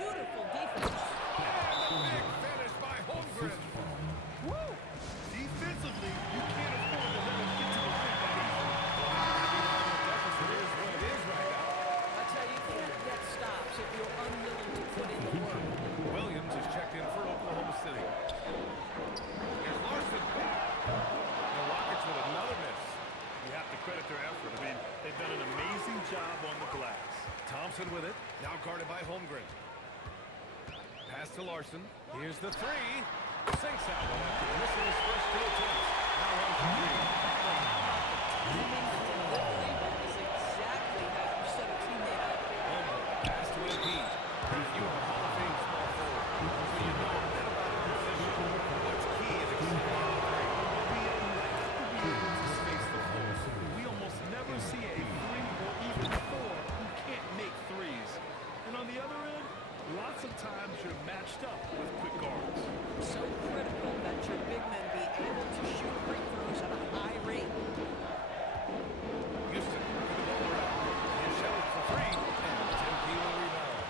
Beautiful defense. And the big finish by Holmgren. Woo! Defensively, you can't afford to let him get to the rim that easily. Deficit is what it is right now. I tell you, you can't get stops if you're unwilling to put in the work. Williams is checked in for Oklahoma City. Here's Larson. The Rockets with another miss. You have to credit their effort. I mean, they've done an amazing job on the glass. Thompson with it. Now guarded by Holmgren. Pass to Larson. Here's the three. Sinks that one after missing his first two attempts. Now 1 for 3. Timing to delivery is exactly how you set a teammate up. Holmgren. Pass to Embiid. You are a Hall of Fame small forward, so you know a bit about your position. What's key is extending the three. Space the floor. We almost never see a 3 or even 4 who can't make threes. And on the other end, lots of times you're matched up with quick guards. So critical that your big men be able to shoot free throws at a high rate. Houston working the ball around. Here's Shepard for three. And it's MP with a rebound.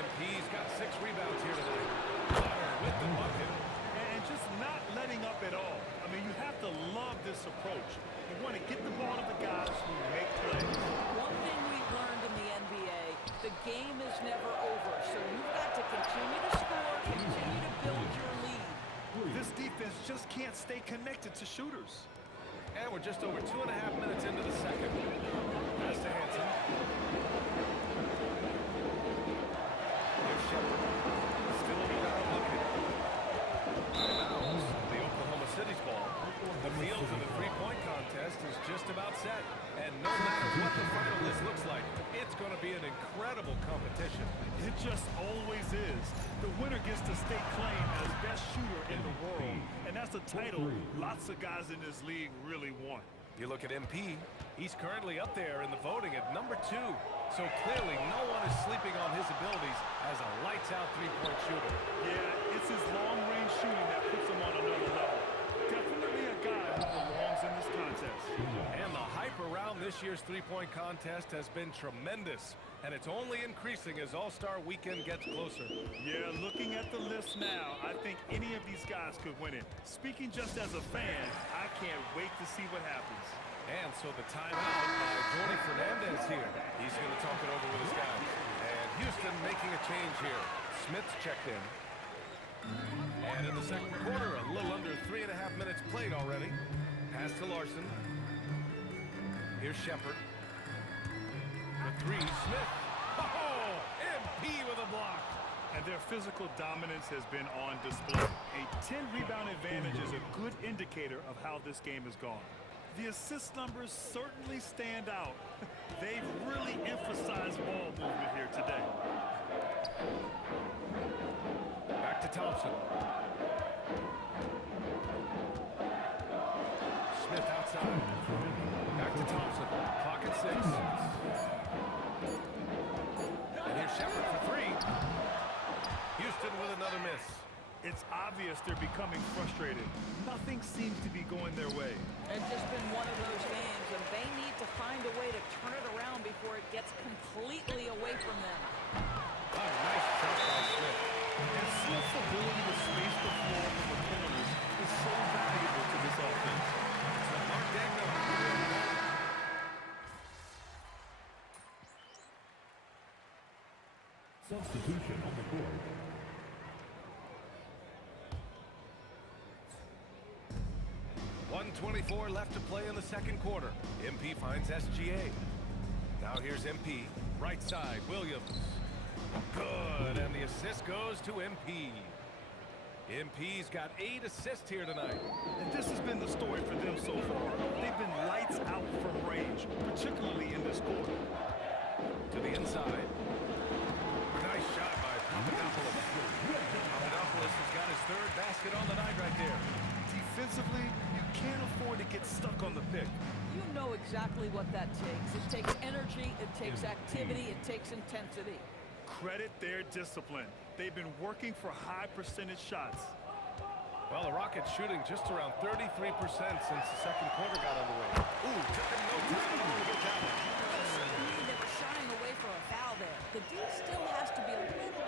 MP's got 6 rebounds here tonight. Potter with the bucket. And just not letting up at all. I mean, you have to love this approach. You want to get the ball to the guys who make plays. One thing we've learned in the NBA, the game is never over, so you've got to continue to score, continue to build your lead. This defense just can't stay connected to shooters. And we're just over 2.5 minutes into the second. Pass to Hanson. Here's Shepard. Still without a bucket. Timeouts. The Oklahoma City's ball. The field for the three-point contest is just about set. And no matter what the final list looks like, it's going to be an incredible competition. It just always is. The winner gets to stake claim as best shooter in the world. And that's a title lots of guys in this league really want. You look at MP, he's currently up there in the voting at number 2. So clearly no one is sleeping on his abilities as a lights-out three-point shooter. Yeah, it's his long-range shooting that puts him on another level. Definitely a guy who belongs in this contest. And the hype around this year's three-point contest has been tremendous. And it's only increasing as All-Star Weekend gets closer. Yeah, looking at the list now, I think any of these guys could win it. Speaking just as a fan, I can't wait to see what happens. And so the timeout by Jordi Fernandez here. He's going to talk it over with his guys. And Houston making a change here. Smith's checked in. And in the second quarter, a little under 3.5 minutes played already. Pass to Larson. Here's Shepard. The three, Smith. Oh, MP with a block. And their physical dominance has been on display. A 10-rebound advantage is a good indicator of how this game has gone. The assist numbers certainly stand out. They've really emphasized ball movement here today. Back to Thompson. Smith outside. Back to Thompson. Clock at 6. And here's Shepard for three. Houston with another miss. It's obvious they're becoming frustrated. Nothing seems to be going their way. It's just been one of those games, and they need to find a way to turn it around before it gets completely away from them. Oh, nice shot by Smith. And Smith's ability to space the floor from the corners is so valuable to this offense. So Mark Degnan. Substitution on the court. .124 left to play in the second quarter. MP finds SGA. Now here's MP. Right side, Williams. Good, and the assist goes to MP. MP's got 8 assists here tonight. And this has been the story for them so far. They've been lights out from range, particularly in this quarter. To the inside. Nice shot by Papadopoulos. Papadopoulos has got his 3rd basket on the night right there. Defensively, you can't afford to get stuck on the pick. You know exactly what that takes. It takes energy, it takes activity, it takes intensity. Credit their discipline. They've been working for high percentage shots. Well, the Rockets shooting just around 33% since the second quarter got underway. Ooh, took him no time at all to get that one. Certainly they were shying away from a foul there. The D still has to be a little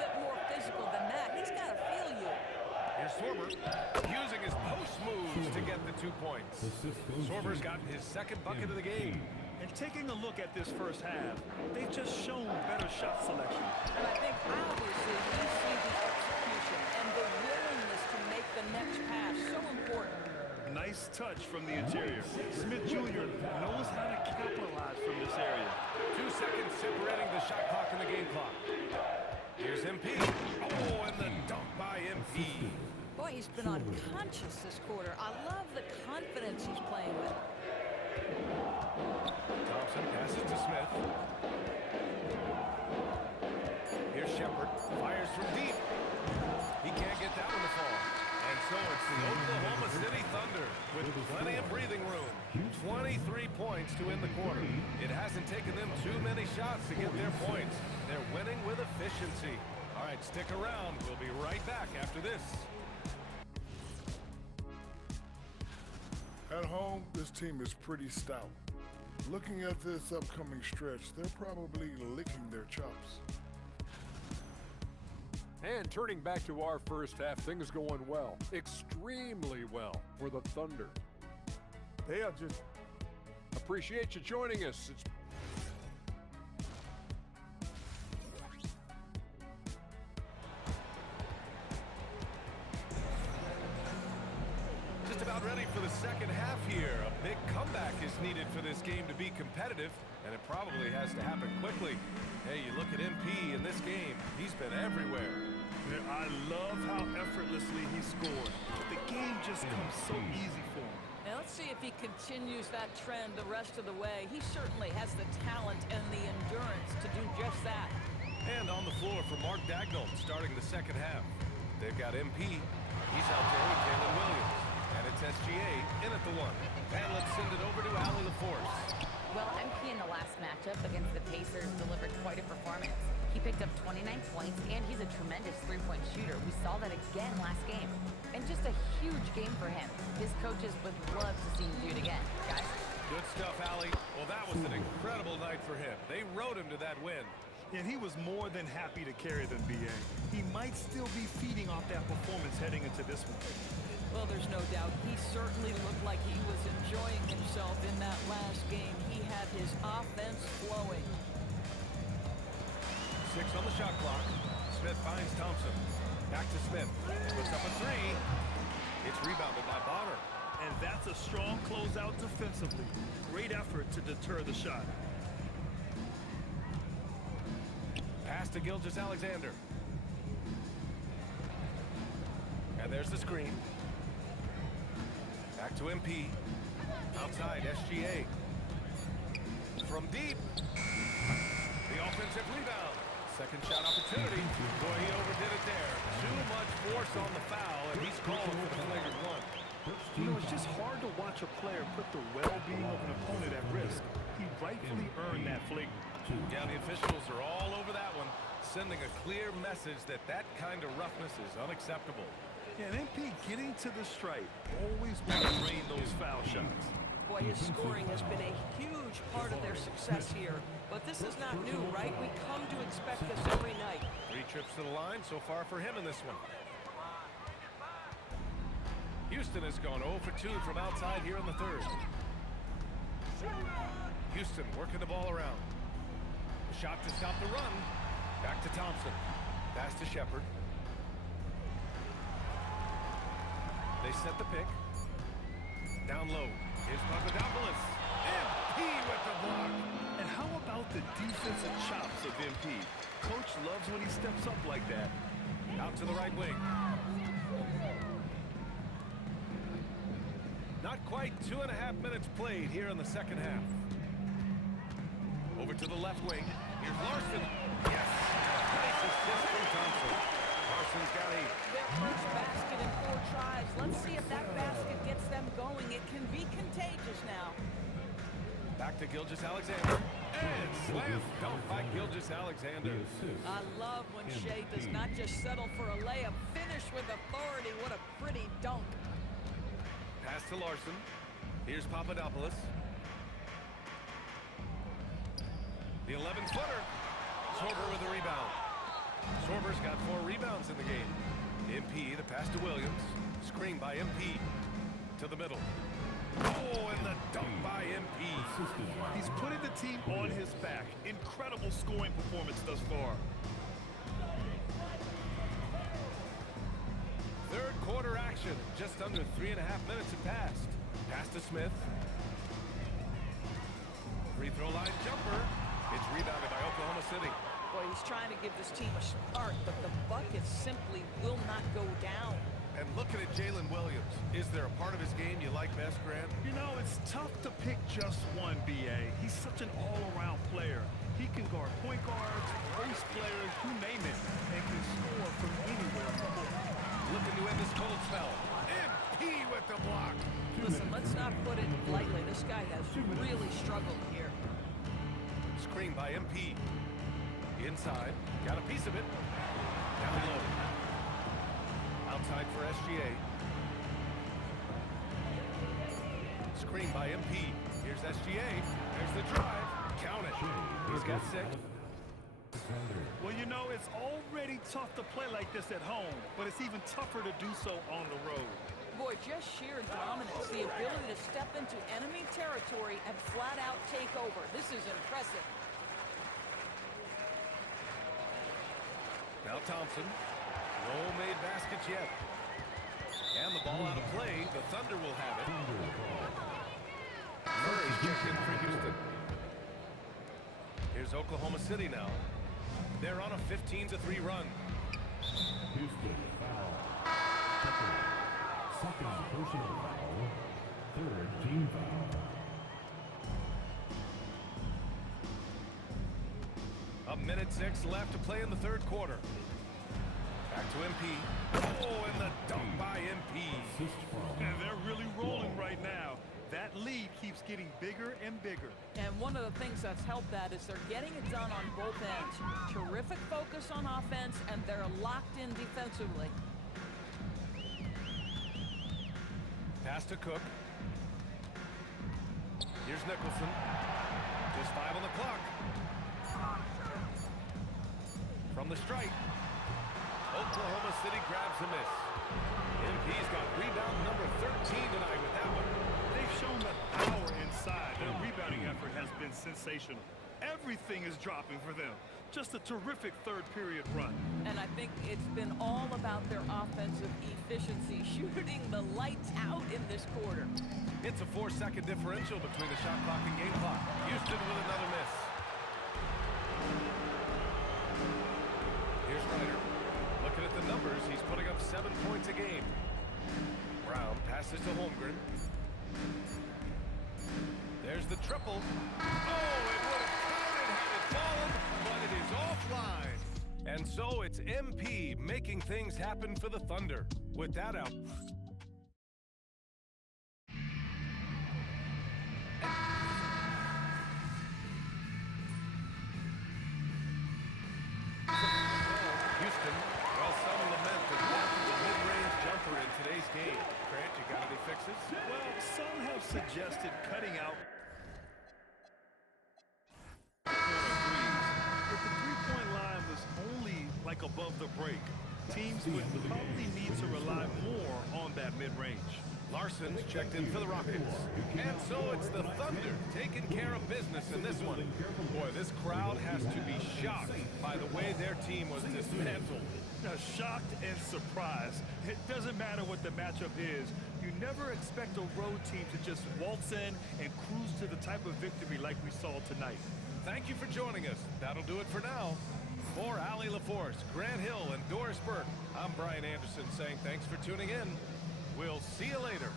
2 points. Assist goes Sorber's to gotten his second bucket of the game. And taking a look at this first half, they've just shown better shot selection. And I think obviously we see the execution and the willingness to make the next pass so important. Nice touch from the interior. Smith Jr. knows how to capitalize from this area. 2 seconds separating the shot clock and the game clock. Here's MP. Oh, and the dunk by MP. Boy, he's been unconscious this quarter. I love the confidence he's playing with. Thompson passes to Smith. Here's Shepard. Fires from deep. He can't get that one to fall. And so it's the Oklahoma City Thunder with plenty of breathing room. 23 points to end the quarter. It hasn't taken them too many shots to get their points. They're winning with efficiency. All right, stick around. We'll be right back after this. At home, this team is pretty stout. Looking at this upcoming stretch, they're probably licking their chops. And turning back to our first half, things going well. Extremely well for the Thunder. They are just... Appreciate you joining us. It's Just about ready for the second half here. A big comeback is needed for this game to be competitive, and it probably has to happen quickly. Hey, you look at MP in this game, he's been everywhere. I love how effortlessly he scored. The game just comes so easy for him. Now let's see if he continues that trend the rest of the way. He certainly has the talent and the endurance to do just that. And on the floor for Mark Dagnall starting the second half. They've got MP. He's out there with Jalen Williams. And it's SGA in at the one. And let's send it over to Allie LaForce. Well, MP in the last matchup against the Pacers delivered quite a performance. He picked up 29 points, and he's a tremendous three-point shooter. We saw that again last game. And just a huge game for him. His coaches would love to see him do it again, guys. Good stuff, Allie. Well, that was an incredible night for him. They rode him to that win. And he was more than happy to carry them, B.A. He might still be feeding off that performance heading into this one. Well, there's no doubt. He certainly looked like he was enjoying himself in that last game. He had his offense flowing. 6 on the shot clock. Smith finds Thompson. Back to Smith. Puts up a 3. It's rebounded by Bonner. And that's a strong closeout defensively. Great effort to deter the shot. Pass to Gilgeous-Alexander. And there's the screen. Back to MP. Outside, SGA. From deep. The offensive rebound. Second shot opportunity. Boy, he overdid it there. Too much force on the foul, and he's called for the flagrant one. You know, it's just hard to watch a player put the well-being of an opponent at risk. He rightfully earned that flagrant. Yeah, the officials are all over that one, sending a clear message that that kind of roughness is unacceptable. Yeah, and MP getting to the stripe. Always want to drain those foul shots. Boy, his scoring has been a huge part of their success here. But this is not new, right? We come to expect this every night. 3 trips to the line so far for him in this one. Houston has gone 0 for 2 from outside here in the third. Houston working the ball around. Shot to stop the run. Back to Thompson. Pass to Shepard. They set the pick. Down low. Here's Papadopoulos. MP with the block. And how about the defensive chops of MP? Coach loves when he steps up like that. Out to the right wing. Not quite 2.5 minutes played here in the second half. Over to the left wing. Here's Larson. Yes! Nice assist from Thompson. Larson's got 8. Their first basket in 4 tries. Let's see if that basket gets them going. It can be contagious now. Back to Gilgeous-Alexander. And slam dunk by Gilgeous-Alexander. I love when Shea does not just settle for a layup. Finish with authority. What a pretty dunk. Pass to Larson. Here's Papadopoulos. The 11-footer. Sorber with the rebound. Sorber's got 4 rebounds in the game. MP, the pass to Williams. Screen by MP. To the middle. Oh, and the dunk by MP. He's putting the team on his back. Incredible scoring performance thus far. Third quarter action. Just under 3.5 minutes have passed. Pass to Smith. Free throw line jumper. It's rebounded by Oklahoma City. Boy, he's trying to give this team a spark, but the bucket simply will not go down. And looking at Jalen Williams, is there a part of his game you like best, Grant? You know, it's tough to pick just one, B.A. He's such an all-around player. He can guard point guards, post players, you name it, and can score from anywhere on the court. Looking to end this cold spell. MP with the block. Listen, let's not put it lightly. This guy has really struggled here. Screen by MP. Inside. Got a piece of it. Down low. Outside for SGA. Screen by MP. Here's SGA. There's the drive. Count it. He's got 6. Well, you know, it's already tough to play like this at home, but it's even tougher to do so on the road. Boy, just sheer dominance, the ability to step into enemy territory and flat out take over. This is impressive. Now Thompson. No made baskets yet. And the ball out of play. The Thunder will have it. Murray's checked in for Houston. Here's Oklahoma City now. They're on a 15-3 run. Houston foul. Second personal foul. Third team foul. A minute 6 left to play in the third quarter. Back to MP. Oh, and the dunk by MP. And they're really rolling right now. That lead keeps getting bigger and bigger. And one of the things that's helped that is they're getting it done on both ends. Terrific focus on offense, and they're locked in defensively. Pass to Cook. Here's Nicholson. Just 5 on the clock. From the strike. Oklahoma City grabs the miss. MP's got rebound number 13 tonight with that one. They've shown the power inside. Their rebounding effort has been sensational. Everything is dropping for them. Just a terrific third period run. And I think it's been all about their offensive efficiency, shooting the lights out in this quarter. It's a 4-second differential between the shot clock and game clock. Houston with another miss. Here's Ryder. Looking at the numbers, he's putting up 7 points a game. Brown passes to Holmgren. There's the triple. Oh, it would have counted had it fallen, but it is offline. And so it's MP making things happen for the Thunder. With that out. Houston, well, some lament the lack of a mid-range jumper in today's game. Grant, you got any fixes? Well, some have suggested cutting out if the three-point line was only like above the break, teams would probably need to rely more on that mid-range. Larson's checked in for the Rockets. And so it's the Thunder taking care of business in this one. Boy, this crowd has to be shocked by the way their team was dismantled. Now, shocked and surprised. It doesn't matter what the matchup is. You never expect a road team to just waltz in and cruise to the type of victory like we saw tonight. Thank you for joining us. That'll do it for now. For Allie LaForce, Grant Hill, and Doris Burke, I'm Brian Anderson saying thanks for tuning in. We'll see you later.